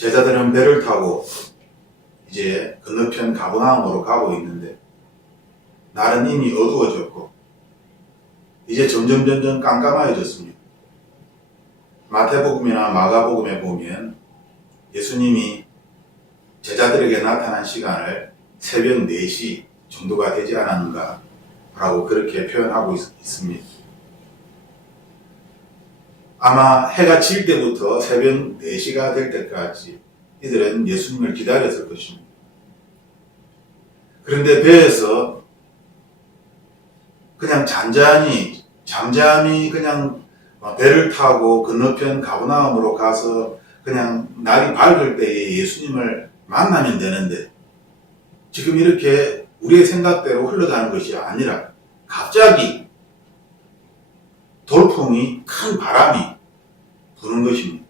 제자들은 배를 타고 이제 건너편 가버나움으로 가고 있는데 날은 이미 어두워졌고 이제 점점 깜깜해졌습니다. 마태복음이나 마가복음에 보면 예수님이 제자들에게 나타난 시간을 새벽 4시 정도가 되지 않았는가 라고 그렇게 표현하고 있습니다. 아마 해가 질 때부터 새벽 4시가 될 때까지 이들은 예수님을 기다렸을 것입니다. 그런데 배에서 그냥 잠잠히 그냥 배를 타고 건너편 가버나움으로 가서 그냥 날이 밝을 때에 예수님을 만나면 되는데 지금 이렇게 우리의 생각대로 흘러가는 것이 아니라 갑자기 돌풍이 큰 바람이 부는 것입니다.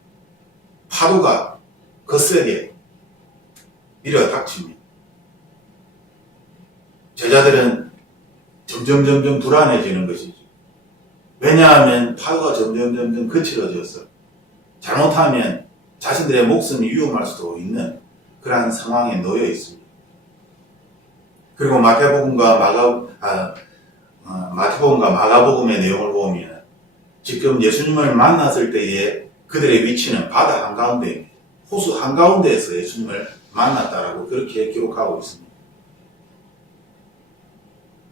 파도가 거세게 밀어닥칩니다. 제자들은 점점 불안해지는 것이죠. 왜냐하면 파도가 점점 거칠어져서 잘못하면 자신들의 목숨이 위험할 수도 있는 그러한 상황에 놓여 있습니다. 그리고 마태복음과 마가복음의 내용을 보면 지금 예수님을 만났을 때에 그들의 위치는 바다 한가운데입니다. 호수 한가운데에서 예수님을 만났다라고 그렇게 기록하고 있습니다.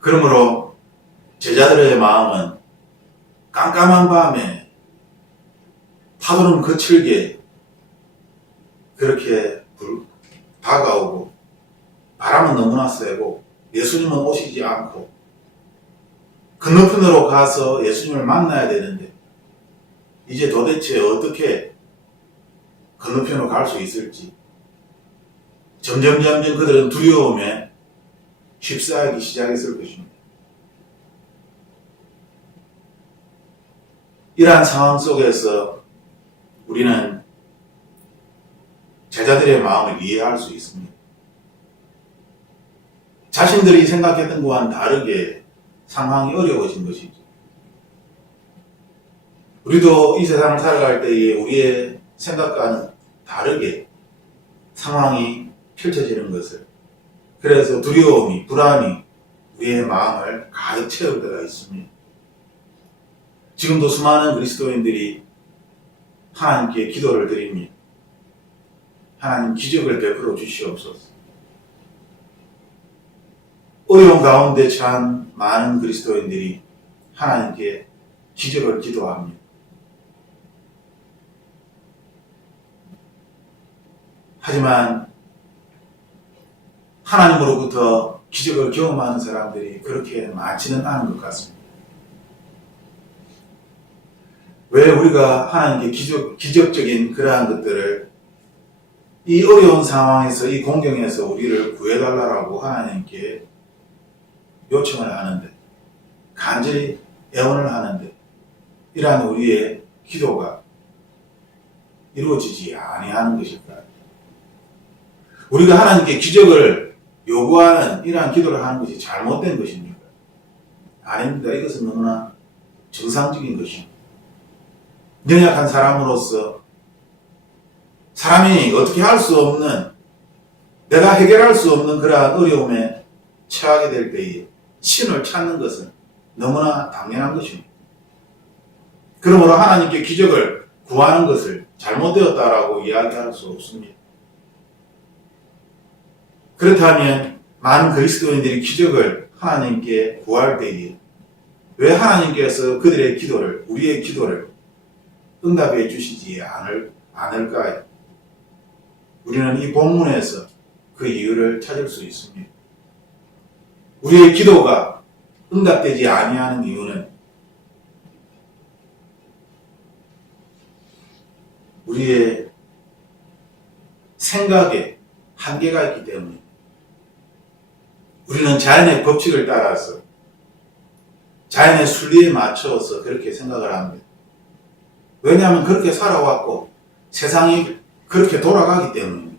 그러므로 제자들의 마음은 깜깜한 밤에 파도는 거칠게 그렇게 다가오고 바람은 너무나 세고 예수님은 오시지 않고 건너편으로 가서 예수님을 만나야 되는데 이제 도대체 어떻게 건너편으로 갈 수 있을지 점점 그들은 두려움에 휩싸이기 시작했을 것입니다. 이러한 상황 속에서 우리는 제자들의 마음을 이해할 수 있습니다. 자신들이 생각했던 것과는 다르게 상황이 어려워진 것이죠. 우리도 이 세상을 살아갈 때에 우리의 생각과는 다르게 상황이 펼쳐지는 것을 그래서 두려움이, 불안이 우리의 마음을 가득 채울 때가 있습니다. 지금도 수많은 그리스도인들이 하나님께 기도를 드립니다. 하나님 기적을 베풀어 주시옵소서. 어려운 가운데 처한 많은 그리스도인들이 하나님께 기적을 기도합니다. 하지만 하나님으로부터 기적을 경험하는 사람들이 그렇게 많지는 않은 것 같습니다. 왜 우리가 하나님께 기적적인 그러한 것들을 이 어려운 상황에서 이 공경에서 우리를 구해달라고 하나님께 요청을 하는데 간절히 애원을 하는데 이러한 우리의 기도가 이루어지지 아니하는 것일까요? 우리가 하나님께 기적을 요구하는 이러한 기도를 하는 것이 잘못된 것입니까? 아닙니다. 이것은 너무나 정상적인 것입니다. 연약한 사람으로서 사람이 어떻게 할 수 없는 내가 해결할 수 없는 그러한 어려움에 처하게 될 때에 신을 찾는 것은 너무나 당연한 것입니다. 그러므로 하나님께 기적을 구하는 것을 잘못되었다라고 이야기할 수 없습니다. 그렇다면 많은 그리스도인들이 기적을 하나님께 구할 때에 왜 하나님께서 그들의 기도를, 우리의 기도를 응답해 주시지 않을까요? 우리는 이 본문에서 그 이유를 찾을 수 있습니다. 우리의 기도가 응답되지 아니하는 이유는 우리의 생각에 한계가 있기 때문입니다. 우리는 자연의 법칙을 따라서 자연의 순리에 맞춰서 그렇게 생각을 합니다. 왜냐하면 그렇게 살아왔고 세상이 그렇게 돌아가기 때문입니다.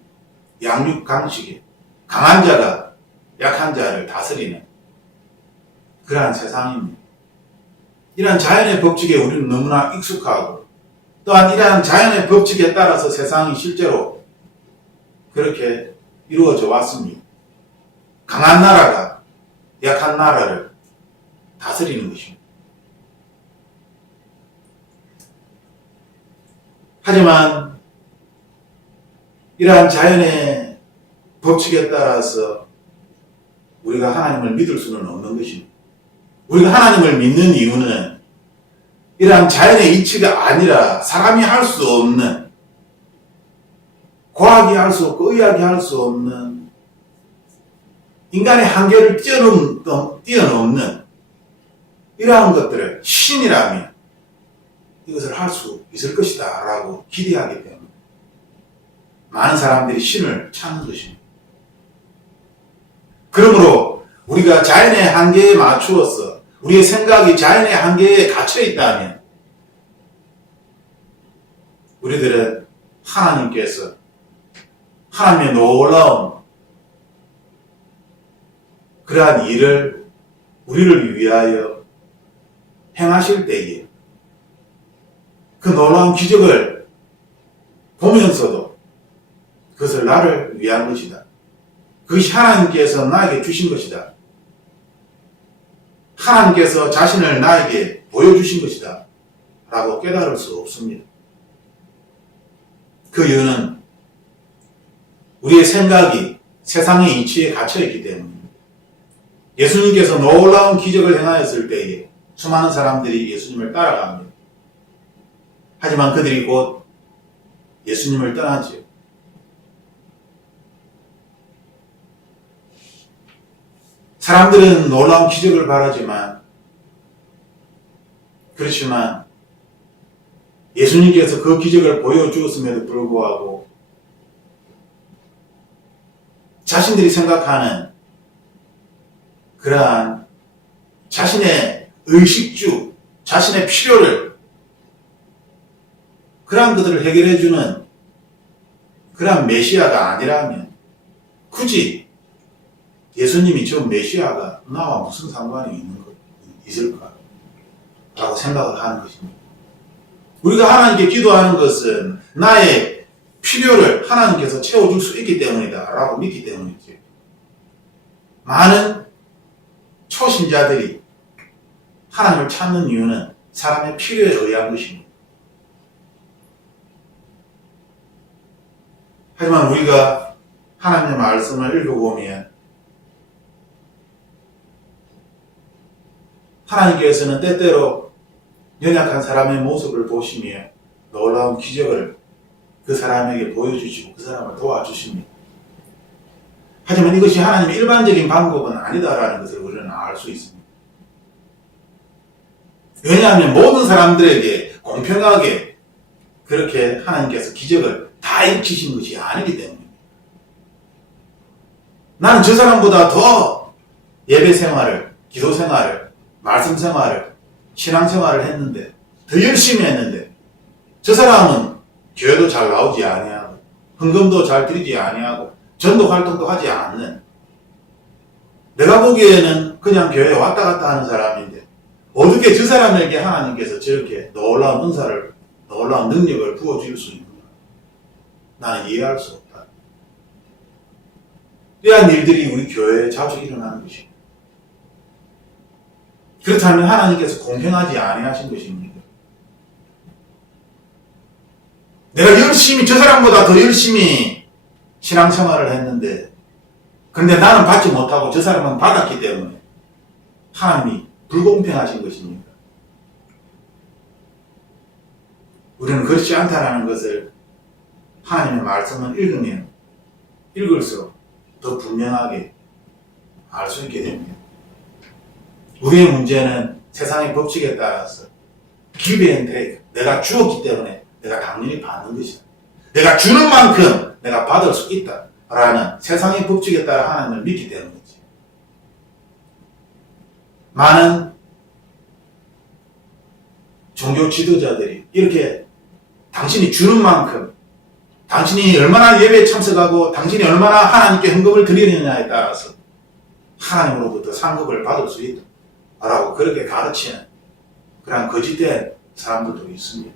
양육강식에 강한 자가 약한 자를 다스리는 그러한 세상입니다. 이러한 자연의 법칙에 우리는 너무나 익숙하고 또한 이러한 자연의 법칙에 따라서 세상이 실제로 그렇게 이루어져 왔습니다. 강한 나라가 약한 나라를 다스리는 것입니다. 하지만 이러한 자연의 법칙에 따라서 우리가 하나님을 믿을 수는 없는 것입니다. 우리가 하나님을 믿는 이유는 이러한 자연의 이치가 아니라 사람이 할 수 없는, 과학이 할 수 없고 의학이 할 수 없는, 인간의 한계를 뛰어넘는 이러한 것들을 신이라면 이것을 할 수 있을 것이다 라고 기대하기 때문에 많은 사람들이 신을 찾는 것입니다. 그러므로 우리가 자연의 한계에 맞추어서 우리의 생각이 자연의 한계에 갇혀 있다면 우리들은 하나님께서 하나님의 놀라운 그러한 일을 우리를 위하여 행하실 때에 그 놀라운 기적을 보면서도 그것을 나를 위한 것이다. 그것이 하나님께서 나에게 주신 것이다. 하나님께서 자신을 나에게 보여주신 것이다. 라고 깨달을 수 없습니다. 그 이유는 우리의 생각이 세상의 이치에 갇혀있기 때문입니다. 예수님께서 놀라운 기적을 행하였을 때에 수많은 사람들이 예수님을 따라갑니다. 하지만 그들이 곧 예수님을 떠나지요. 사람들은 놀라운 기적을 바라지만, 그렇지만 예수님께서 그 기적을 보여주었음에도 불구하고 자신들이 생각하는 그러한 자신의 의식주, 자신의 필요를, 그러한 것들을 해결해주는 그러한 메시아가 아니라면 굳이 예수님이 저 메시아가 나와 무슨 상관이 있을까? 라고 생각을 하는 것입니다. 우리가 하나님께 기도하는 것은 나의 필요를 하나님께서 채워줄 수 있기 때문이다 라고 믿기 때문이죠. 많은 초신자들이 하나님을 찾는 이유는 사람의 필요에 의한 것입니다. 하지만 우리가 하나님의 말씀을 읽어보면 하나님께서는 때때로 연약한 사람의 모습을 보시며 놀라운 기적을 그 사람에게 보여주시고 그 사람을 도와주십니다. 하지만 이것이 하나님의 일반적인 방법은 아니다라는 것을 우리는 알 수 있습니다. 왜냐하면 모든 사람들에게 공평하게 그렇게 하나님께서 기적을 다 일으키신 것이 아니기 때문입니다. 나는 저 사람보다 더 예배 생활을, 기도 생활을, 말씀 생활을, 신앙 생활을 했는데, 더 열심히 했는데, 저 사람은 교회도 잘 나오지 아니하고, 헌금도 잘 드리지 아니하고, 전도 활동도 하지 않는, 내가 보기에는 그냥 교회에 왔다 갔다 하는 사람인데, 어떻게 저 사람에게 하나님께서 저렇게 놀라운 은사를, 놀라운 능력을 부어줄 수 있는가? 나는 이해할 수 없다. 이러한 일들이 우리 교회에 자주 일어나는 것입니다. 그렇다면 하나님께서 공평하지 아니하신 것입니다. 내가 열심히, 저 사람보다 더 열심히 신앙생활을 했는데, 그런데 나는 받지 못하고 저 사람은 받았기 때문에 하나님이 불공평하신 것입니다. 우리는 그렇지 않다는 것을 하나님의 말씀을 읽으면 읽을수록 더 분명하게 알 수 있게 됩니다. 우리의 문제는 세상의 법칙에 따라서 give and take, 내가 주었기 때문에 내가 당연히 받는 것이다. 내가 주는 만큼 내가 받을 수 있다 라는 세상의 법칙에 따라 하나님을 믿기 때문이지. 많은 종교 지도자들이 이렇게 당신이 주는 만큼, 당신이 얼마나 예배에 참석하고 당신이 얼마나 하나님께 헌금을 드리느냐에 따라서 하나님으로부터 상급을 받을 수 있다 라고 그렇게 가르치는 그런 거짓된 사람들도 있습니다.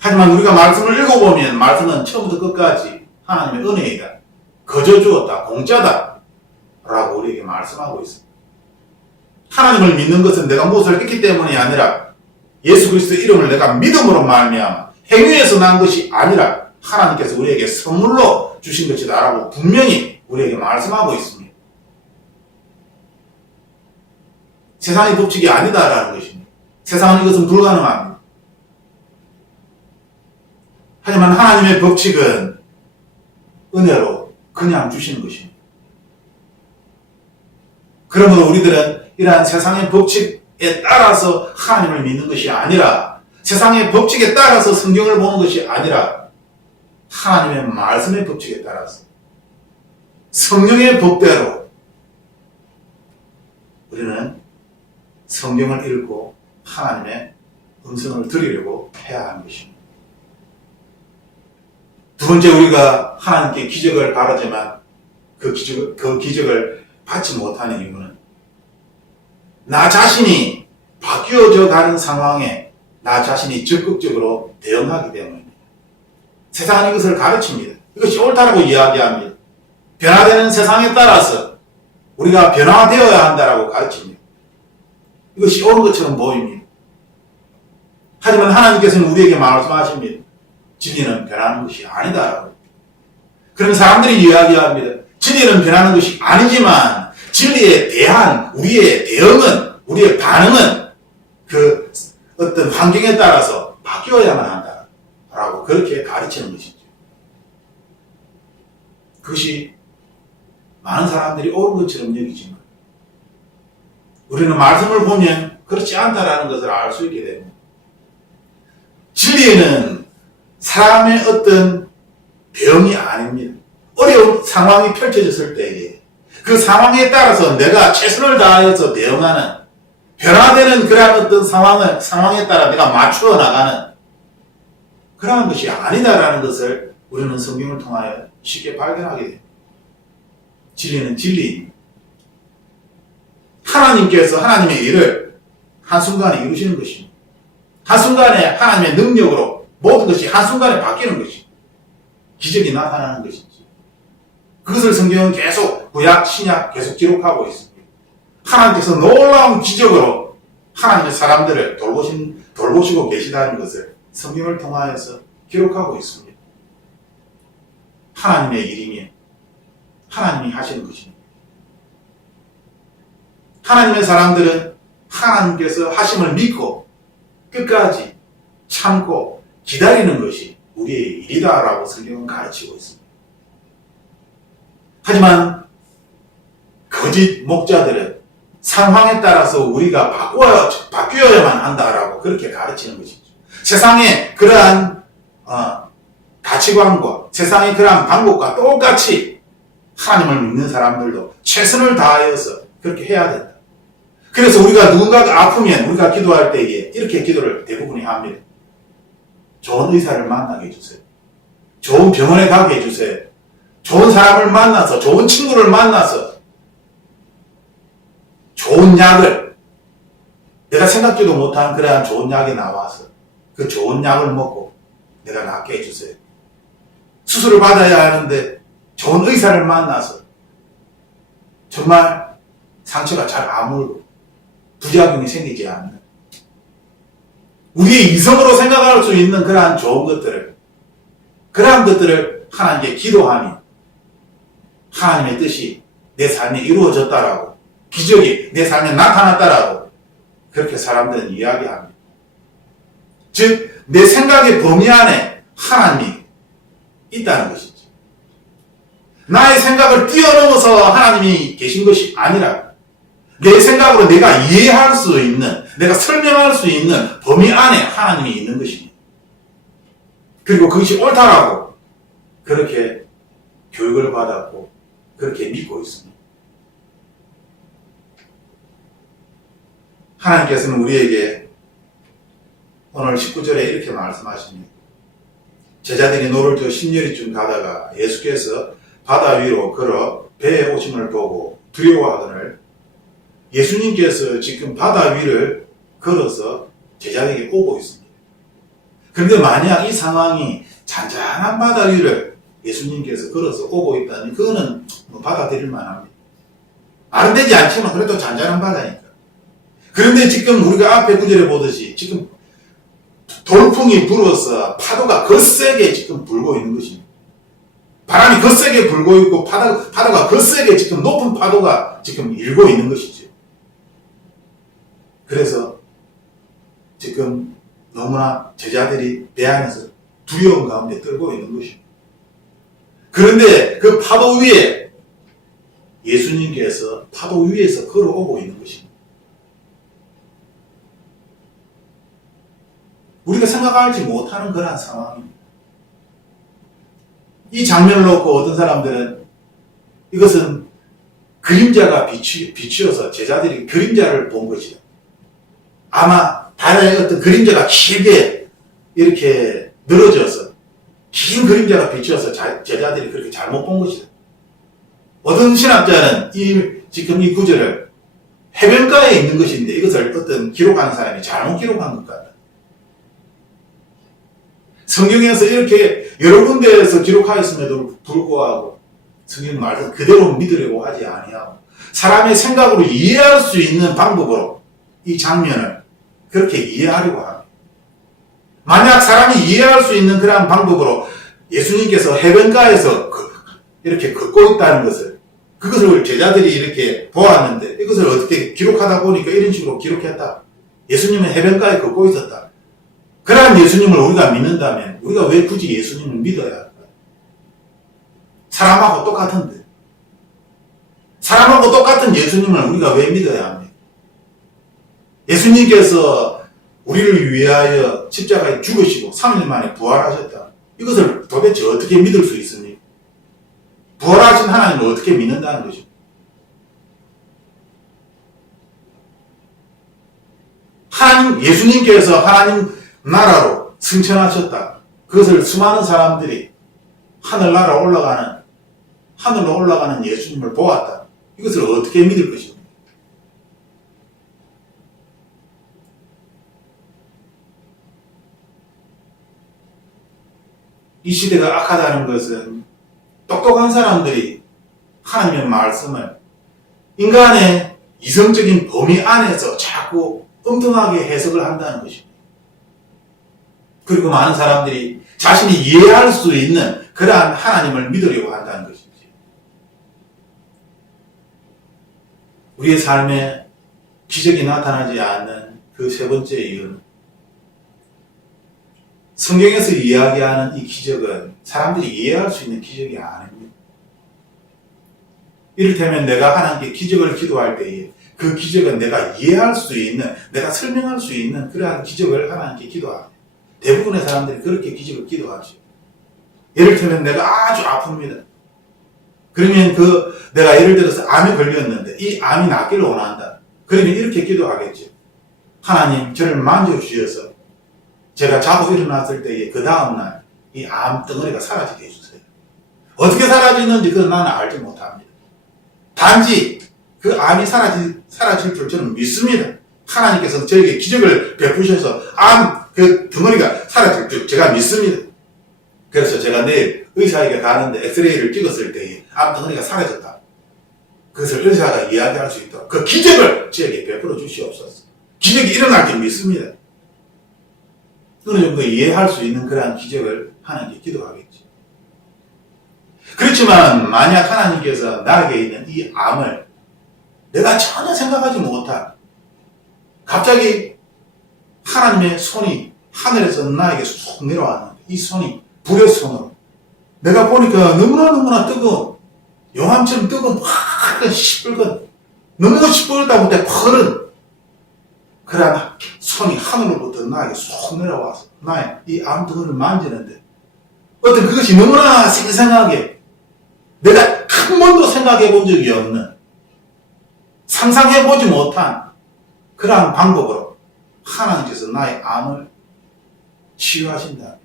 하지만 우리가 말씀을 읽어보면 말씀은 처음부터 끝까지 하나님의 은혜이다. 거저 주었다. 공짜다. 라고 우리에게 말씀하고 있습니다. 하나님을 믿는 것은 내가 무엇을 했기 때문이 아니라 예수 그리스도의 이름을 내가 믿음으로 말미암아 행위에서 난 것이 아니라 하나님께서 우리에게 선물로 주신 것이다 라고 분명히 우리에게 말씀하고 있습니다. 세상의 법칙이 아니다라는 것입니다. 세상은 이것은 불가능합니다. 하지만 하나님의 법칙은 은혜로 그냥 주시는 것입니다. 그러므로 우리들은 이러한 세상의 법칙에 따라서 하나님을 믿는 것이 아니라 세상의 법칙에 따라서 성경을 보는 것이 아니라 하나님의 말씀의 법칙에 따라서 성령의 법대로 우리는 성경을 읽고 하나님의 음성을 들으려고 해야 하는 것입니다. 두 번째, 우리가 하나님께 기적을 바라지만 그 기적을 받지 못하는 이유는 나 자신이 바뀌어져 가는 상황에 나 자신이 적극적으로 대응하기 때문입니다. 세상은 이것을 가르칩니다. 이것이 옳다라고 이야기합니다. 변화되는 세상에 따라서 우리가 변화되어야 한다라고 가르칩니다. 이것이 옳은 것처럼 보입니다. 하지만 하나님께서는 우리에게 말씀하십니다. 진리는 변하는 것이 아니다라고. 그런 사람들이 이야기합니다. 진리는 변하는 것이 아니지만 진리에 대한 우리의 대응은, 우리의 반응은 그 어떤 환경에 따라서 바뀌어야만 한다라고 그렇게 가르치는 것이죠. 그것이 많은 사람들이 옳은 것처럼 여기지만 우리는 말씀을 보면 그렇지 않다라는 것을 알 수 있게 됩니다. 진리에는 사람의 어떤 대응이 아닙니다. 어려운 상황이 펼쳐졌을 때에 그 상황에 따라서 내가 최선을 다해서 대응하는, 변화되는 그러한 어떤 상황에 따라 내가 맞추어 나가는 그러한 것이 아니다라는 것을 우리는 성경을 통하여 쉽게 발견하게 됩니다. 진리는 진리입니다. 하나님께서 하나님의 일을 한순간에 이루시는 것입니다. 한순간에 하나님의 능력으로 모든 것이 한순간에 바뀌는 것입니다. 기적이 나타나는 것이지. 그것을 성경은 계속 구약, 신약 계속 기록하고 있습니다. 하나님께서 놀라운 기적으로 하나님의 사람들을 돌보시고 계시다는 것을 성경을 통하여서 기록하고 있습니다. 하나님의 일이면 하나님이 하시는 것입니다. 하나님의 사람들은 하나님께서 하심을 믿고 끝까지 참고 기다리는 것이 우리의 일이다라고 성경은 가르치고 있습니다. 하지만 거짓 목자들은 상황에 따라서 우리가 바뀌어야만 한다라고 그렇게 가르치는 것이죠. 세상의 그러한 가치관과 세상의 그러한 방법과 똑같이 하나님을 믿는 사람들도 최선을 다하여서 그렇게 해야 된다. 그래서 우리가 누군가가 아프면 우리가 기도할 때에 이렇게 기도를 대부분이 합니다. 좋은 의사를 만나게 해주세요. 좋은 병원에 가게 해주세요. 좋은 사람을 만나서, 좋은 친구를 만나서 좋은 약을, 내가 생각지도 못한 그러한 좋은 약이 나와서 그 좋은 약을 먹고 내가 낫게 해주세요. 수술을 받아야 하는데 좋은 의사를 만나서 정말 상처가 잘 아물고 부작용이 생기지 않는, 우리의 이성으로 생각할 수 있는 그러한 좋은 것들을, 그러한 것들을 하나님께 기도하며 하나님의 뜻이 내 삶에 이루어졌다라고, 기적이 내 삶에 나타났다라고 그렇게 사람들은 이야기합니다. 즉 내 생각의 범위 안에 하나님이 있다는 것이죠. 나의 생각을 뛰어넘어서 하나님이 계신 것이 아니라 내 생각으로 내가 이해할 수 있는, 내가 설명할 수 있는 범위 안에 하나님이 있는 것입니다. 그리고 그것이 옳다라고 그렇게 교육을 받았고 그렇게 믿고 있습니다. 하나님께서는 우리에게 오늘 19절에 이렇게 말씀하십니다. 제자들이 노를 저 신여리쯤 가다가 예수께서 바다 위로 걸어 배에 오심을 보고 두려워하거늘 예수님께서 지금 바다 위를 걸어서 제자들에게 오고 있습니다. 그런데 만약 이 상황이 잔잔한 바다 위를 예수님께서 걸어서 오고 있다니 그거는 뭐 받아들일 만합니다. 아름되지 않지만 그래도 잔잔한 바다니까. 그런데 지금 우리가 앞에 구절에 보듯이 지금 돌풍이 불어서 파도가 거세게 지금 불고 있는 것입니다. 바람이 거세게 불고 있고 파도가 거세게 지금 높은 파도가 지금 일고 있는 것이죠. 그래서 지금 너무나 제자들이 배 안에서 두려움 가운데 떨고 있는 것입니다. 그런데 그 파도 위에 예수님께서 파도 위에서 걸어오고 있는 것입니다. 우리가 생각하지 못하는 그러한 상황입니다. 이 장면을 놓고 어떤 사람들은 이것은 그림자가 비추어서 제자들이 그림자를 본 것이다. 아마 바다의 어떤 그림자가 길게 이렇게 늘어져서 긴 그림자가 비추어서 제자들이 그렇게 잘못 본 것이다. 어떤 신학자는 지금 이 구절을 해변가에 있는 것인데 이것을 어떤 기록하는 사람이 잘못 기록한 것 같다. 성경에서 이렇게 여러 군데에서 기록하였음에도 불구하고 성경 말씀 그대로 믿으려고 하지 아니하고 사람의 생각으로 이해할 수 있는 방법으로 이 장면을 그렇게 이해하려고 합니다. 만약 사람이 이해할 수 있는 그러한 방법으로 예수님께서 해변가에서 이렇게 걷고 있다는 그것을 제자들이 이렇게 보았는데 이것을 어떻게 기록하다 보니까 이런 식으로 기록했다. 예수님은 해변가에 걷고 있었다. 그러한 예수님을 우리가 믿는다면 우리가 왜 굳이 예수님을 믿어야 할까요? 사람하고 똑같은데. 사람하고 똑같은 예수님을 우리가 왜 믿어야 합니까? 예수님께서 우리를 위하여 십자가에 죽으시고 3일 만에 부활하셨다. 이것을 도대체 어떻게 믿을 수 있습니까? 부활하신 하나님을 어떻게 믿는다는 것입니다. 예수님께서 하나님 나라로 승천하셨다. 그것을 수많은 사람들이 하늘로 올라가는 예수님을 보았다. 이것을 어떻게 믿을 것입니까? 이 시대가 악하다는 것은 똑똑한 사람들이 하나님의 말씀을 인간의 이성적인 범위 안에서 자꾸 엉뚱하게 해석을 한다는 것입니다. 그리고 많은 사람들이 자신이 이해할 수 있는 그러한 하나님을 믿으려고 한다는 것이지. 우리의 삶에 기적이 나타나지 않는 그 세 번째 이유는 성경에서 이야기하는 이 기적은 사람들이 이해할 수 있는 기적이 아닙니다. 이를테면 내가 하나님께 기적을 기도할 때에 그 기적은 내가 이해할 수 있는, 내가 설명할 수 있는 그러한 기적을 하나님께 기도합니다. 대부분의 사람들이 그렇게 기적을 기도하죠. 예를 들면 내가 아주 아픕니다. 그러면 내가 예를 들어서 암에 걸렸는데 이 암이 낫기를 원한다. 그러면 이렇게 기도하겠죠. 하나님, 저를 만져주셔서 제가 자고 일어났을 때에 그 다음날 이 암 덩어리가 사라지게 해주세요. 어떻게 사라지는지 그건 나는 알지 못합니다. 단지 그 암이 사라질 줄 저는 믿습니다. 하나님께서 저에게 기적을 베푸셔서 암 그 덩어리가 사라질 줄 제가 믿습니다. 그래서 제가 내일 의사에게 가는데 엑스레이를 찍었을 때에 암 덩어리가 사라졌다. 그것을 의사가 이야기할 수 있도록 그 기적을 저에게 베풀어 주시옵소서. 기적이 일어날 줄 믿습니다. 어느 정도 이해할 수 있는 그러한 기적을 하나님께 기도하겠지. 그렇지만 만약 하나님께서 나에게 있는 이 암을 내가 전혀 생각하지 못한 갑자기 하나님의 손이 하늘에서 나에게 쏙 내려왔는데 이 손이 불의 손으로 내가 보니까 너무나 뜨거운 용암처럼 뜨거운 확 시뻘건 너무 시뻘다 못해 펄은 그러한 손이 하늘로부터 나에게 쏙 내려와서 나의 이 암덩어리를 만지는데 어떤 그것이 너무나 생생하게 내가 한 번도 생각해 본 적이 없는 상상해 보지 못한 그러한 방법으로 하나님께서 나의 암을 치유하신다.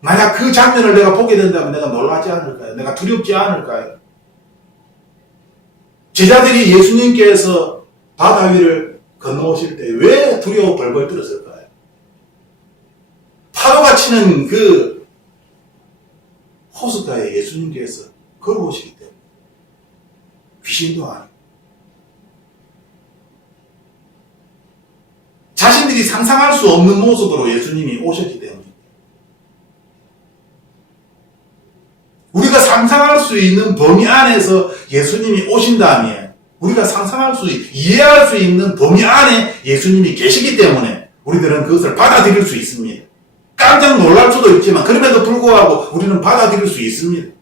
만약 그 장면을 내가 보게 된다면 내가 놀라지 않을까요? 내가 두렵지 않을까요? 제자들이 예수님께서 바다 위를 건너오실 때 왜 두려워 벌벌 떨었을까요? 파도가 치는 그 호숫가에 예수님께서 걸어오시기 때문에 귀신도 아니고 자신들이 상상할 수 없는 모습으로 예수님이 오셨기 때문에 우리가 상상할 수 있는 범위 안에서 예수님이 오신다면 우리가 상상할 수, 이해할 수 있는 범위 안에 예수님이 계시기 때문에 우리들은 그것을 받아들일 수 있습니다. 깜짝 놀랄 수도 있지만 그럼에도 불구하고 우리는 받아들일 수 있습니다.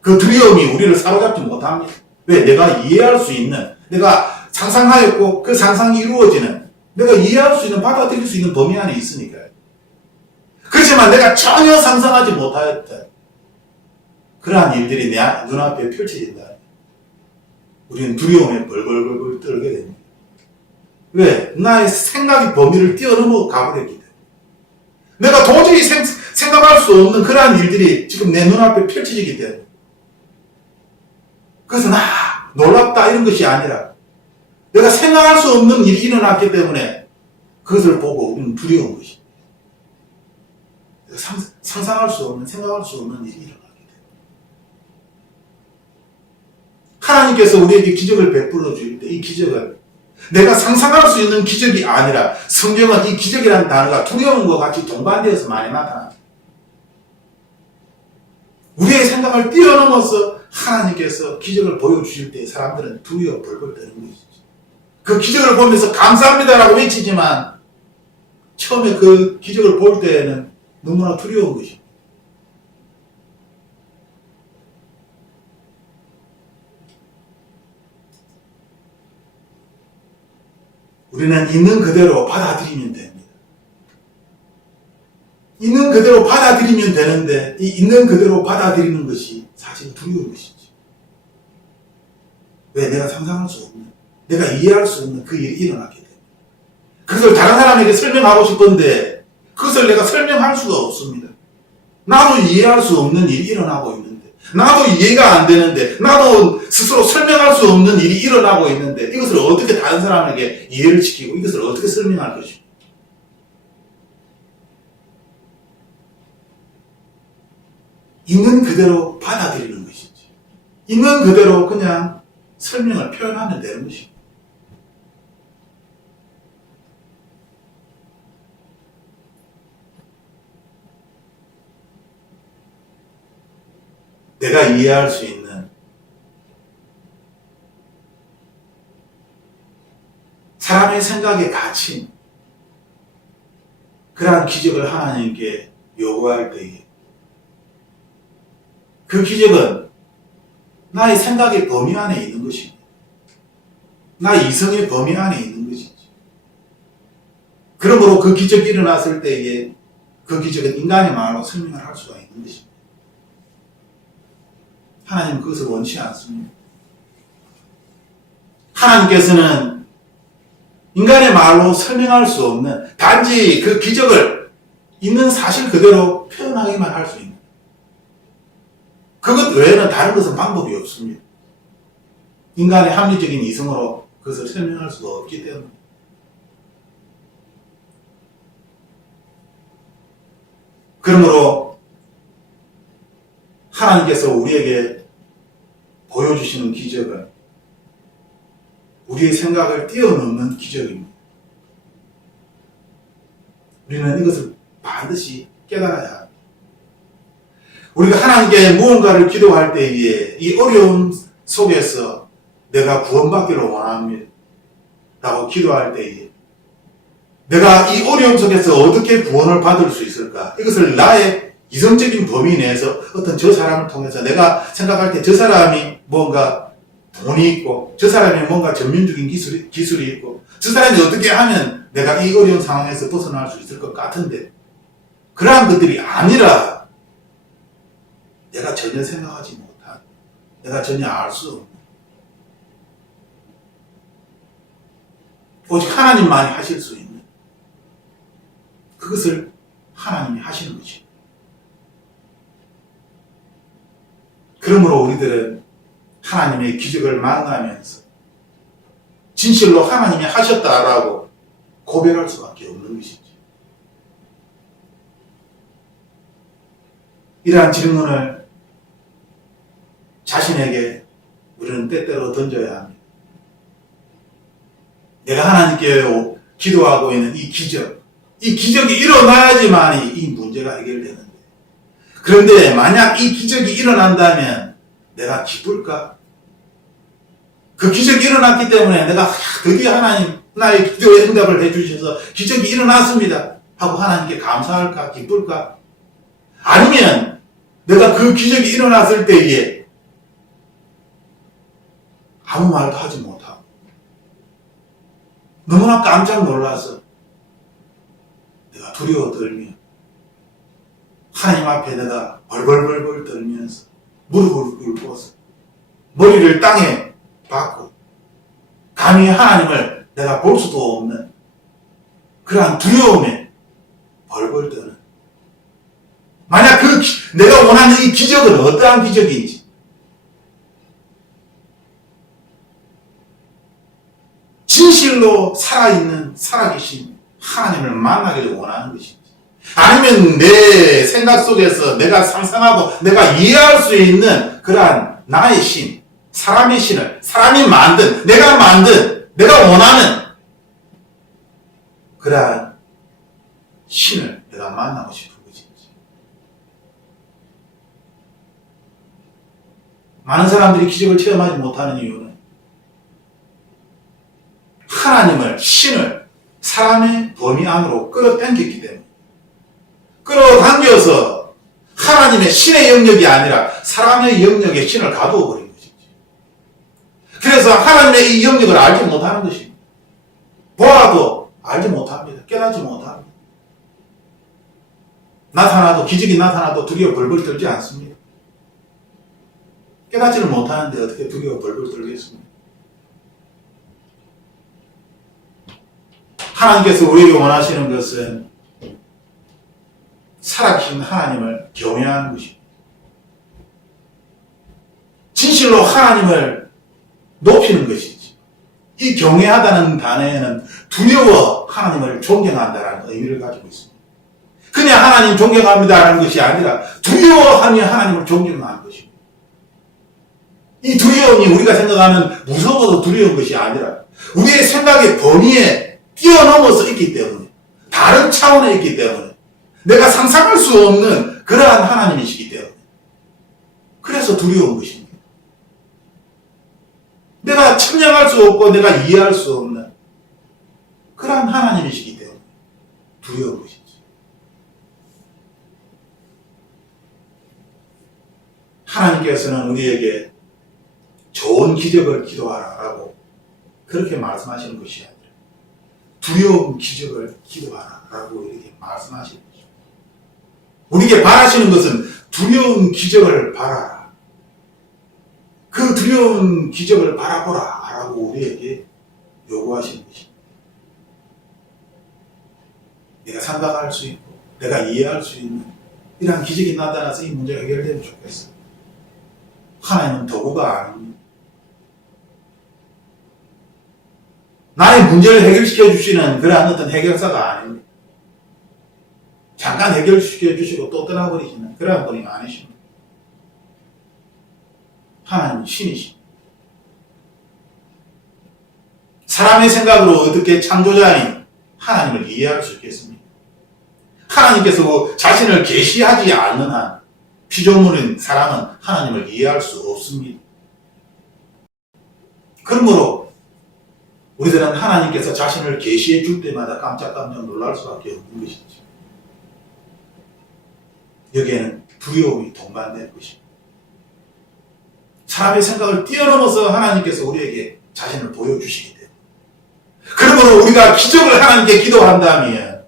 그 두려움이 우리를 사로잡지 못합니다. 왜? 내가 이해할 수 있는, 내가 상상하였고 그 상상이 이루어지는, 내가 이해할 수 있는, 받아들일 수 있는 범위 안에 있으니까요. 그렇지만 내가 전혀 상상하지 못하였던 그러한 일들이 내 눈앞에 펼쳐진다. 우리는 두려움에 벌벌벌 떨게 됩니다. 왜? 나의 생각의 범위를 뛰어넘어 가버렸기 때문에. 내가 도저히 생각할 수 없는 그러한 일들이 지금 내 눈앞에 펼쳐지기 때문에. 그래서 놀랍다 이런 것이 아니라 내가 생각할 수 없는 일이 일어났기 때문에 그것을 보고 우리는 두려운 것입니다. 상상할 수 없는, 생각할 수 없는 일이 일어나기 때문에. 하나님께서 우리에게 기적을 베풀어 줄 때 이 기적은 내가 상상할 수 있는 기적이 아니라 성경은 이 기적이라는 단어가 두려움과 같이 동반되어서 많이 나타납니다. 우리의 생각을 뛰어넘어서 하나님께서 기적을 보여주실 때 사람들은 두려워 벌벌 떠는 것이죠. 그 기적을 보면서 감사합니다라고 외치지만 처음에 그 기적을 볼 때에는 너무나 두려운 것입니다. 우리는 있는 그대로 받아들이면 됩니다. 있는 그대로 받아들이면 되는데 이 있는 그대로 받아들이는 것이 사실 두려운 것이죠. 왜? 내가 상상할 수 없는, 내가 이해할 수 없는 그 일이 일어났기 때문에. 그것을 다른 사람에게 설명하고 싶은데 그것을 내가 설명할 수가 없습니다. 나도 이해할 수 없는 일이 일어나고 있는데, 나도 이해가 안 되는데, 나도 스스로 설명할 수 없는 일이 일어나고 있는데 이것을 어떻게 다른 사람에게 이해를 시키고 이것을 어떻게 설명할 것입니까? 있는 그대로 받아들이는 것이지. 있는 그대로 그냥 설명을 표현하면 되는 것입니다. 내가 이해할 수 있는 사람의 생각에 갇힌 그러한 기적을 하나님께 요구할 때에 그 기적은 나의 생각의 범위 안에 있는 것입니다. 나의 이성의 범위 안에 있는 것이지. 그러므로 그 기적이 일어났을 때에 그 기적은 인간의 말로 설명을 할 수가 있는 것입니다. 하나님은 그것을 원치 않습니다. 하나님께서는 인간의 말로 설명할 수 없는 단지 그 기적을 있는 사실 그대로 표현하기만 할 수 있는 그것 외에는 다른 것은 방법이 없습니다. 인간의 합리적인 이성으로 그것을 설명할 수가 없기 때문에. 그러므로 하나님께서 우리에게 보여주시는 기적은 우리의 생각을 뛰어넘는 기적입니다. 우리는 이것을 반드시 깨달아야 합니다. 우리가 하나님께 무언가를 기도할 때에 이 어려움 속에서 내가 구원받기를 원합니다 라고 기도할 때에 내가 이 어려움 속에서 어떻게 구원을 받을 수 있을까? 이것을 나의 이성적인 범위 내에서 어떤 저 사람을 통해서 내가 생각할 때 저 사람이 뭔가 돈이 있고 저 사람이 뭔가 전문적인 기술이 있고 저 사람이 어떻게 하면 내가 이 어려운 상황에서 벗어날 수 있을 것 같은데 그러한 것들이 아니라 내가 전혀 생각하지 못한, 내가 전혀 알 수 없는 오직 하나님만이 하실 수 있는 그것을 하나님이 하시는 것입니다. 그러므로 우리들은 하나님의 기적을 만나면서 진실로 하나님이 하셨다라고 고백할 수밖에 없는 것이죠. 이러한 질문을 자신에게 우리는 때때로 던져야 합니다. 내가 하나님께 기도하고 있는 이 기적이 일어나야지만 이 문제가 해결되는데, 그런데 만약 이 기적이 일어난다면 내가 기쁠까? 그 기적이 일어났기 때문에 내가 드디어 하나님 나의 기도에 응답을 해주셔서 기적이 일어났습니다 하고 하나님께 감사할까? 기쁠까? 아니면 내가 그 기적이 일어났을 때에 아무 말도 하지 못하고 너무나 깜짝 놀라서 내가 두려워 떨며 하나님 앞에 내가 벌벌벌벌 떨면서 무릎을 꿇고서 머리를 땅에 박고 감히 하나님을 내가 볼 수도 없는 그러한 두려움에 벌벌 떠는, 만약 내가 원하는 이 기적은 어떠한 기적인지, 진실로 살아있는 살아계신 하나님을 만나기를 원하는 것인지, 아니면 내 생각 속에서 내가 상상하고 내가 이해할 수 있는 그러한 나의 신, 사람의 신을, 사람이 만든, 내가 원하는 그러한 신을 내가 만나고 싶은 것인지. 많은 사람들이 기적을 체험하지 못하는 이유는 하나님을, 신을 사람의 범위 안으로 끌어당겼기 때문에, 끌어당겨서 하나님의 신의 영역이 아니라 사람의 영역에 신을 가두어 버린 것이지. 그래서 하나님의 이 영역을 알지 못하는 것입니다. 보아도 알지 못합니다. 깨닫지 못합니다. 기적이 나타나도 두려워 벌벌 떨지 않습니다. 깨닫지를 못하는데 어떻게 두려워 벌벌 떨겠습니까? 하나님께서 우리에게 원하시는 것은 살아계신 하나님을 경외하는 것입니다. 진실로 하나님을 높이는 것이지. 이 경외하다는 단어에는 두려워 하나님을 존경한다는 의미를 가지고 있습니다. 그냥 하나님 존경합니다라는 것이 아니라 두려워하며 하나님을 존경하는 것입니다. 이 두려움이 우리가 생각하는 무서워서 두려운 것이 아니라 우리의 생각의 범위에 뛰어넘어서 있기 때문에, 다른 차원에 있기 때문에, 내가 상상할 수 없는 그러한 하나님이시기 때문에, 그래서 두려운 것입니다. 내가 측량할 수 없고 내가 이해할 수 없는 그러한 하나님이시기 때문에 두려운 것이지. 하나님께서는 우리에게 좋은 기적을 기도하라라고 그렇게 말씀하시는 것이 아니라 두려운 기적을 기도하라라고 이렇게 말씀하시는 것입니다. 우리에게 바라시는 것은 두려운 기적을 바라라. 그 두려운 기적을 바라보라 라고 우리에게 요구하시는 것입니다. 내가 생각할 수 있고 내가 이해할 수 있는 이러한 기적이 나타나서 이 문제가 해결되면 좋겠어요. 하나님은 도구가 아닙니다. 나의 문제를 해결시켜 주시는 그러한 어떤 해결사가 아닙니다. 잠깐 해결시켜 주시고 또 떠나버리시는 그러한 분이 아니십니다. 하나님은 신이십니다. 사람의 생각으로 어떻게 창조자인 하나님을 이해할 수 있겠습니까? 하나님께서 자신을 계시하지 않는 한 피조물인 사람은 하나님을 이해할 수 없습니다. 그러므로 우리들은 하나님께서 자신을 계시해 줄 때마다 깜짝깜짝 놀랄 수밖에 없는 것이죠. 여기에는 두려움이 동반된 것입니다. 사람의 생각을 뛰어넘어서 하나님께서 우리에게 자신을 보여주시기 때문에, 그러므로 우리가 기적을 하나님께 기도한다면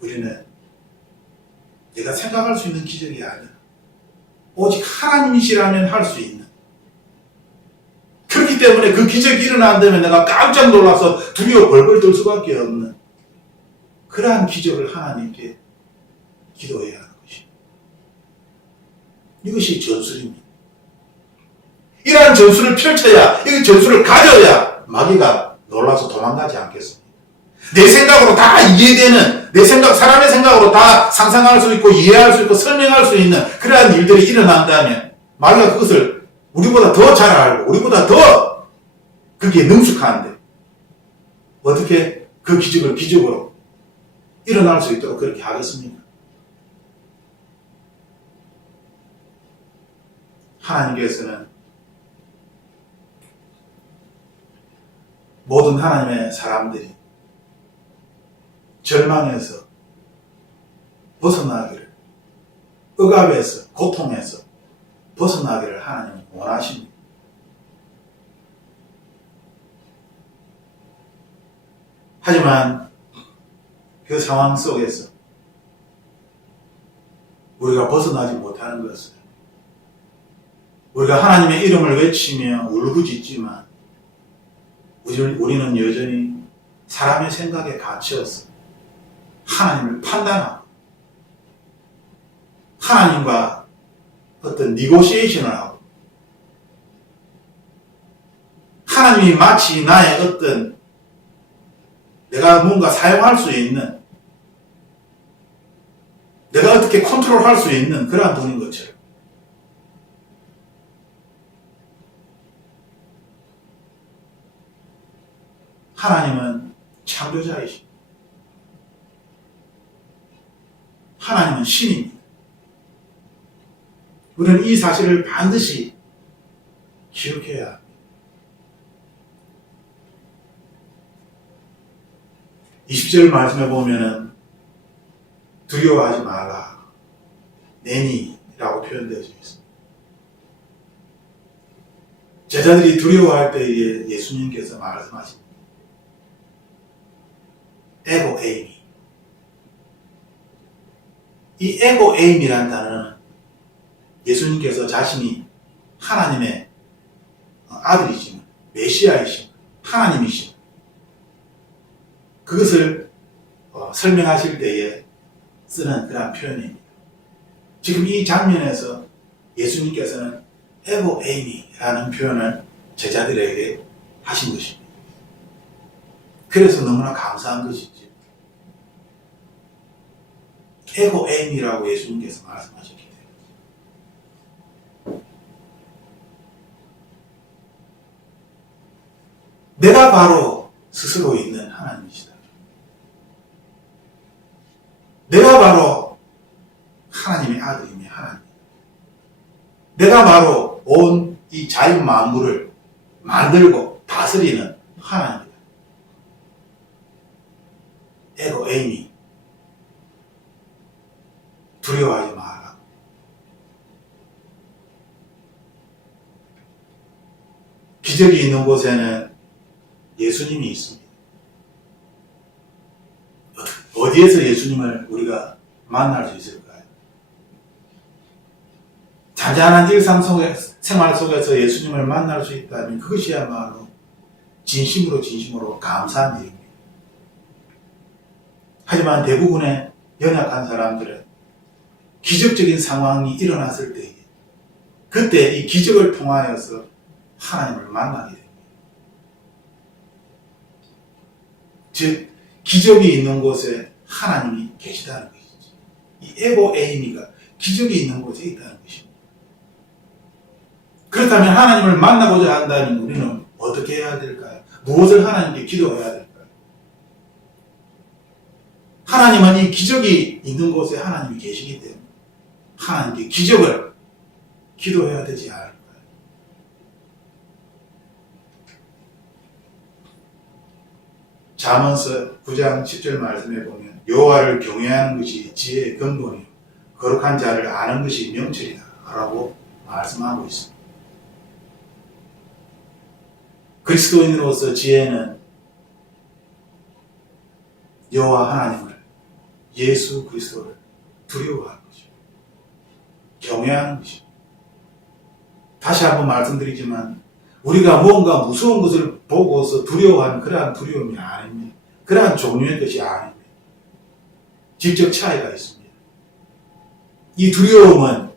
우리는 내가 생각할 수 있는 기적이 아니라 오직 하나님이시라면 할 수 있는, 그렇기 때문에 그 기적이 일어난다면 내가 깜짝 놀라서 두려워 벌벌 떨 수밖에 없는 그러한 기적을 하나님께 기도해야 하는 것입니다. 이것이 전술입니다. 이러한 전술을 펼쳐야, 이 전술을 가져야 마귀가 놀라서 도망가지 않겠습니다. 내 생각으로 다 이해되는, 내 생각, 사람의 생각으로 다 상상할 수 있고 이해할 수 있고 설명할 수 있는 그러한 일들이 일어난다면 마귀가 그것을 우리보다 더 잘 알고 우리보다 더 그게 능숙한데 어떻게 그 기적을 기적으로 일어날 수 있도록 그렇게 하겠습니까? 하나님께서는 모든 하나님의 사람들이 절망에서 벗어나기를, 억압에서, 고통에서 벗어나기를 하나님은 원하십니다. 하지만 그 상황 속에서 우리가 벗어나지 못하는 것은 우리가 하나님의 이름을 외치며 울부짖지만 우리는 여전히 사람의 생각에 갇혀서 하나님을 판단하고 하나님과 어떤 니고시에이션을 하고 하나님이 마치 나의 어떤 내가 뭔가 사용할 수 있는 내가 어떻게 컨트롤할 수 있는 그러한 분인 것처럼 하나님은 창조자이십니다. 하나님은 신입니다. 우리는 이 사실을 반드시 기억해야 합니다. 20절 말씀에 보면은 두려워하지 마라. 내니라고 표현되어 있습니다. 제자들이 두려워할 때에 예수님께서 말씀하십니다. 에고 에이미. 이 에고 에임이라는 단어는 예수님께서 자신이 하나님의 아들이시면 메시아이시면 하나님이시면 그것을 설명하실 때에 쓰는 그런 표현입니다. 지금 이 장면에서 예수님께서는 에고 에이미라는 표현을 제자들에게 하신 것입니다. 그래서 너무나 감사한 것이지. 에고 에임이라고 예수님께서 말씀하셨기 때문에 내가 바로 스스로 있는 하나님이시다. 내가 바로 하나님의 아들이며 하나님. 내가 바로 온 이 자연 만물을 만들고 다스리는 하나님이다. 에고 에이미. 두려워하지 마라. 기적이 있는 곳에는 예수님이 있습니다. 어디에서 예수님을 우리가 만날 수 있을까요? 잔잔한 일상생활 속에서 예수님을 만날 수 있다면 그것이야말로 진심으로 감사한 일입니다. 하지만 대부분의 연약한 사람들은 기적적인 상황이 일어났을 때에 그때 이 기적을 통하여서 하나님을 만나게 됩니다. 즉 기적이 있는 곳에 하나님이 계시다는 것이죠. 이 에고 에이미가 기적이 있는 곳에 있다는 것입니다. 그렇다면 하나님을 만나고자 한다면 우리는 어떻게 해야 될까요? 무엇을 하나님께 기도해야 될까요? 하나님은 이 기적이 있는 곳에 하나님이 계시기 때문에 하나님께 기적을 기도해야 되지 않을까요? 잠언서 9장 10절 말씀에 보면 여호와를 경외하는 것이 지혜의 근본이요 거룩한 자를 아는 것이 명철이다 라고 말씀하고 있습니다. 그리스도인으로서 지혜는 여호와 하나님을 예수 그리스도를 두려워하는 것입니다. 경외하는 것입니다. 다시 한번 말씀드리지만 우리가 무언가 무서운 것을 보고서 두려워하는 그러한 두려움이 아닙니다. 그러한 종류의 것이 아닙니다. 직접 차이가 있습니다. 이 두려움은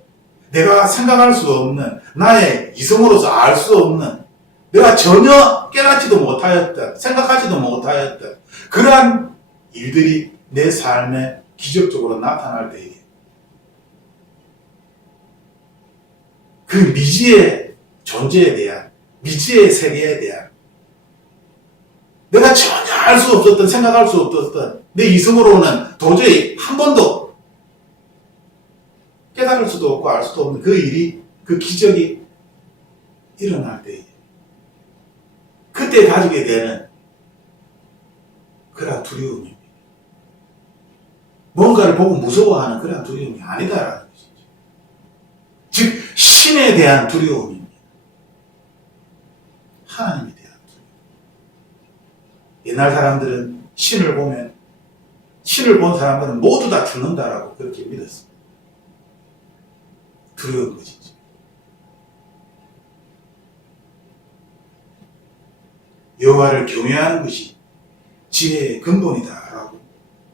내가 생각할 수 없는 나의 이성으로서 알 수 없는 내가 전혀 깨닫지도 못하였던 생각하지도 못하였던 그러한 일들이 내 삶에 기적적으로 나타날 때에 그 미지의 존재에 대한, 미지의 세계에 대한 내가 전혀 알 수 없었던, 생각할 수 없었던 내 이성으로는 도저히 한 번도 깨달을 수도 없고 알 수도 없는 그 일이, 그 기적이 일어날 때에 그때 가지게 되는 그런 두려움입니다. 뭔가를 보고 무서워하는 그런 두려움이 아니다라는 것이죠. 즉 신에 대한 두려움입니다. 하나님에 대한 두려움. 옛날 사람들은 신을 보면, 신을 본 사람들은 모두 다 죽는다라고 그렇게 믿었습니다. 두려운 것이죠. 여호와를 경외하는 것이 지혜의 근본이다라고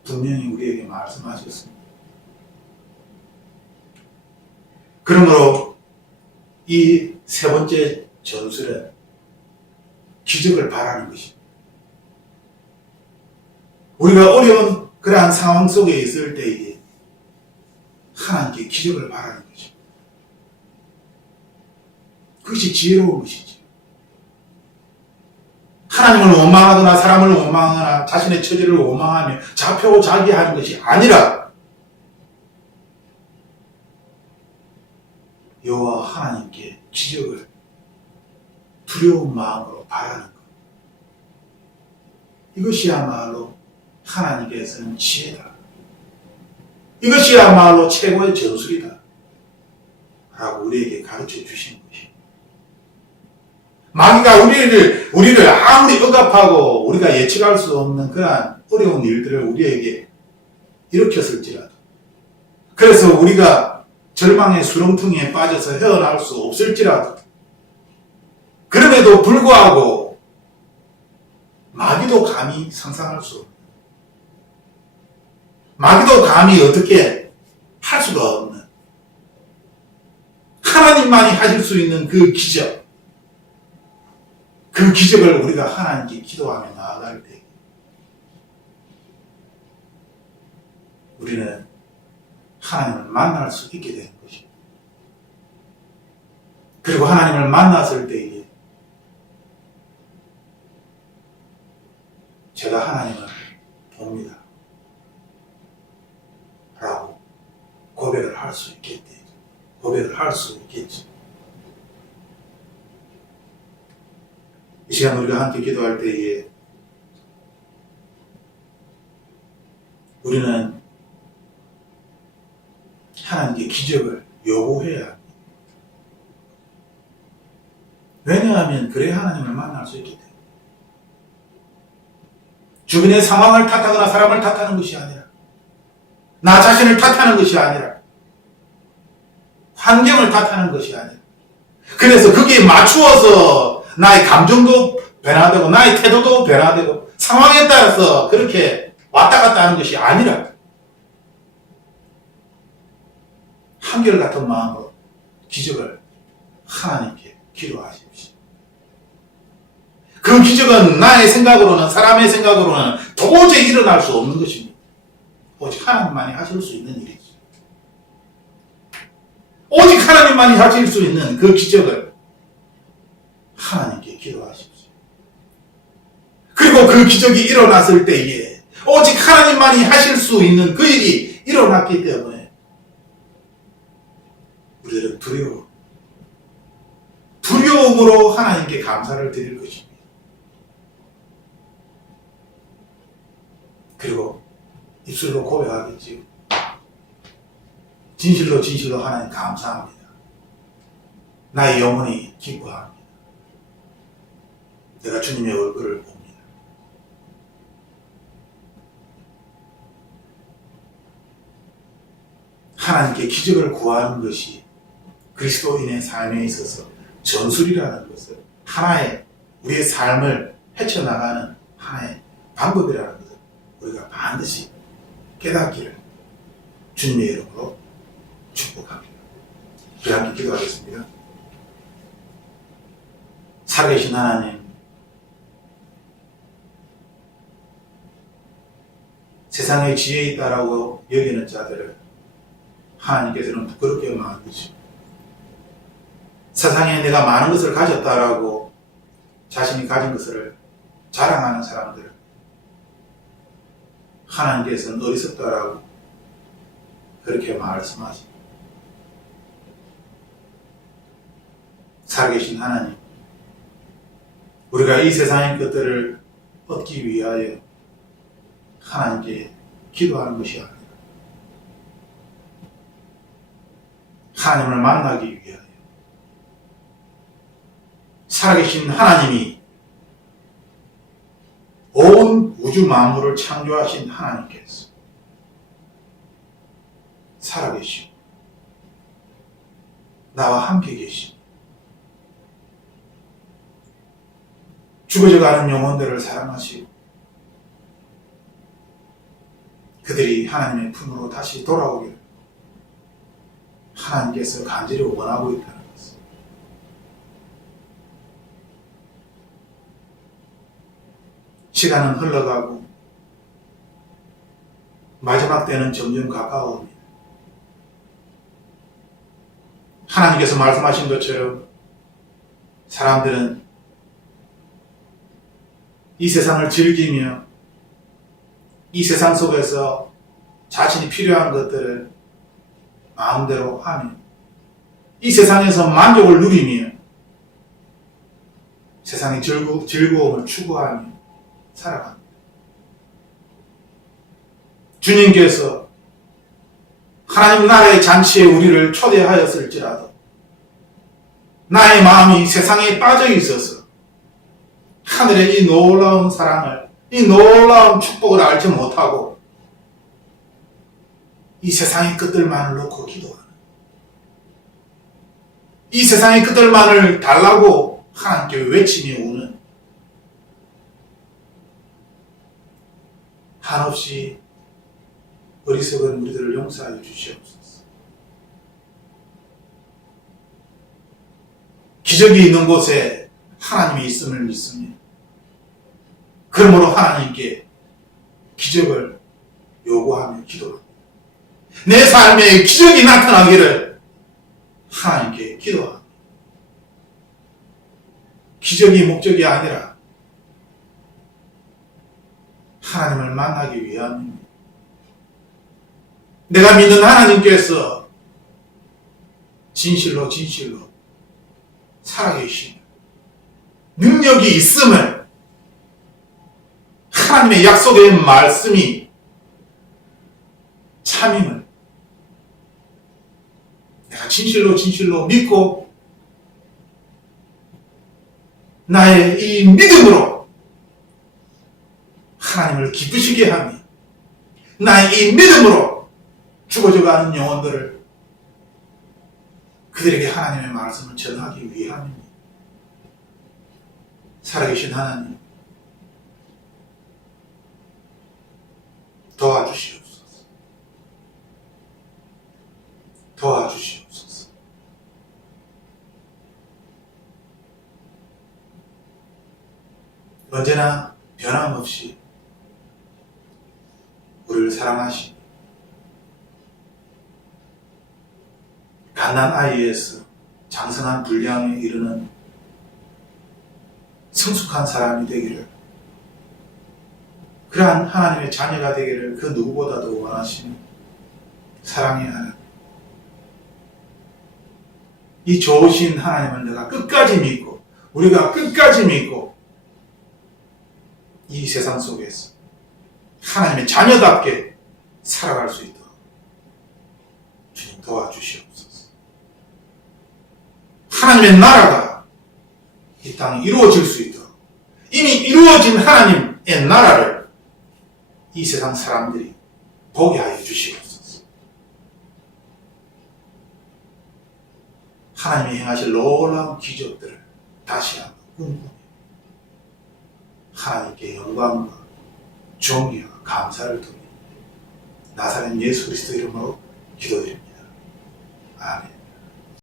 분명히 우리에게 말씀하셨습니다. 그러므로 이 세 번째 전술은 기적을 바라는 것입니다. 우리가 어려운 그러한 상황 속에 있을 때에 하나님께 기적을 바라는 것입니다. 그것이 지혜로운 것이죠. 하나님을 원망하거나 사람을 원망하거나 자신의 처지를 원망하며 자표자기하는 것이 아니라 여호와 하나님께 기적을 두려운 마음으로 바라는 것. 이것이야말로 하나님께서는 지혜다. 이것이야말로 최고의 전술이다. 라고 우리에게 가르쳐 주신 것입니다. 마귀가 우리를 아무리 억압하고 우리가 예측할 수 없는 그러한 어려운 일들을 우리에게 일으켰을지라도, 그래서 우리가 절망의 수렁퉁이에 빠져서 헤어나올 수 없을지라도, 그럼에도 불구하고 마귀도 감히 상상할 수 없는, 마귀도 감히 어떻게 할 수가 없는, 하나님만이 하실 수 있는 그 기적, 그 기적을 우리가 하나님께 기도하며 나아갈 때 우리는 하나님을 만날 수 있게 되는 것입니다. 그리고 하나님을 만났을 때에 제가 하나님을 봅니다 라고 고백을 할 수 있겠죠. 고백을 할 수 있겠죠. 이 시간 우리가 함께 기도할 때에 우리는 하나님께 기적을 요구해야 합니다. 왜냐하면 그래야 하나님을 만날 수 있기 때문에. 주변의 상황을 탓하거나 사람을 탓하는 것이 아니라, 나 자신을 탓하는 것이 아니라, 환경을 탓하는 것이 아니라, 그래서 거기에 맞추어서 나의 감정도 변화되고 나의 태도도 변화되고 상황에 따라서 그렇게 왔다 갔다 하는 것이 아니라 한결같은 마음으로 기적을 하나님께 기도하십시오. 그 기적은 나의 생각으로는, 사람의 생각으로는 도저히 일어날 수 없는 것입니다. 오직 하나님만이 하실 수 있는 일이죠. 오직 하나님만이 하실 수 있는 그 기적을 하나님께 기도하십시오. 그리고 그 기적이 일어났을 때에 오직 하나님만이 하실 수 있는 그 일이 일어났기 때문에 우리들은 두려움으로 하나님께 감사를 드릴 것입니다. 그리고 입술로 고백하겠지요. 진실로 하나님 감사합니다. 나의 영혼이 기뻐합니다. 내가 주님의 얼굴을 봅니다. 하나님께 기적을 구하는 것이 그리스도인의 삶에 있어서 전술이라는 것을, 하나의 우리의 삶을 헤쳐나가는 하나의 방법이라는 것을 우리가 반드시 깨닫기를 주님의 이름으로 축복합니다. 우리 함께 기도하겠습니다. 살아계신 하나님, 세상에 지혜 있다라고 여기는 자들을 하나님께서는 부끄럽게 만드시고, 세상에 내가 많은 것을 가졌다라고 자신이 가진 것을 자랑하는 사람들을 하나님께서는 어리석다라고 그렇게 말씀하십니다. 살아계신 하나님, 우리가 이 세상의 것들을 얻기 위하여 하나님께 기도하는 것이 아니라 하나님을 만나기 위하여, 살아계신 하나님이 온 우주 만물을 창조하신 하나님께서 살아계시고 나와 함께 계시고 죽어져가는 영혼들을 사랑하시고 그들이 하나님의 품으로 다시 돌아오기를 하나님께서 간절히 원하고 있다는 것을, 시간은 흘러가고 마지막 때는 점점 가까워옵니다. 하나님께서 말씀하신 것처럼 사람들은 이 세상을 즐기며 이 세상 속에서 자신이 필요한 것들을 마음대로 하며 이 세상에서 만족을 누리며 세상의 즐거움을 추구하며 살아갑니다. 주님께서 하나님 나라의 잔치에 우리를 초대하였을지라도 나의 마음이 세상에 빠져 있어서 하늘의 이 놀라운 사랑을, 이 놀라운 축복을 알지 못하고 이 세상의 것들만을 놓고 기도하는, 이 세상의 것들만을 달라고 하나님께 외치며 우는 한없이 어리석은 우리들을 용서하여 주시옵소서. 기적이 있는 곳에 하나님이 있음을 믿습니다. 그러므로 하나님께 기적을 요구하며 기도합니다. 내 삶에 기적이 나타나기를 하나님께 기도합니다. 기적이 목적이 아니라 하나님을 만나기 위함입니다. 내가 믿는 하나님께서 진실로 살아계시며 능력이 있음을, 하나님의 약속의 말씀이 참임을 내가 진실로 믿고 나의 이 믿음으로 하나님을 기쁘시게 하며 나의 이 믿음으로 죽어져가는 영혼들을 그들에게 하나님의 말씀을 전하기 위함입니다. 살아계신 하나님, 도와주시옵소서. 도와주시옵소서. 언제나 변함없이 우리를 사랑하시고 갓난 아이에서 장성한 분량에 이르는 성숙한 사람이 되기를, 그러한 하나님의 자녀가 되기를 그 누구보다도 원하시는 사랑의 하나님, 이 좋으신 하나님을 내가 끝까지 믿고, 우리가 끝까지 믿고 이 세상 속에서 하나님의 자녀답게 살아갈 수 있도록 주님 도와주시옵소서. 하나님의 나라가 이 땅에 이루어질 수 있도록, 이미 이루어진 하나님의 나라를 이 세상 사람들이 보게 하여 주시옵소서. 하나님이 행하실 놀라운 기적들을 다시 한번 꿈꾸며 하나님께 영광과 존귀와 감사를 드립니다. 나사렛 예수 그리스도 이름으로 기도드립니다. 아멘.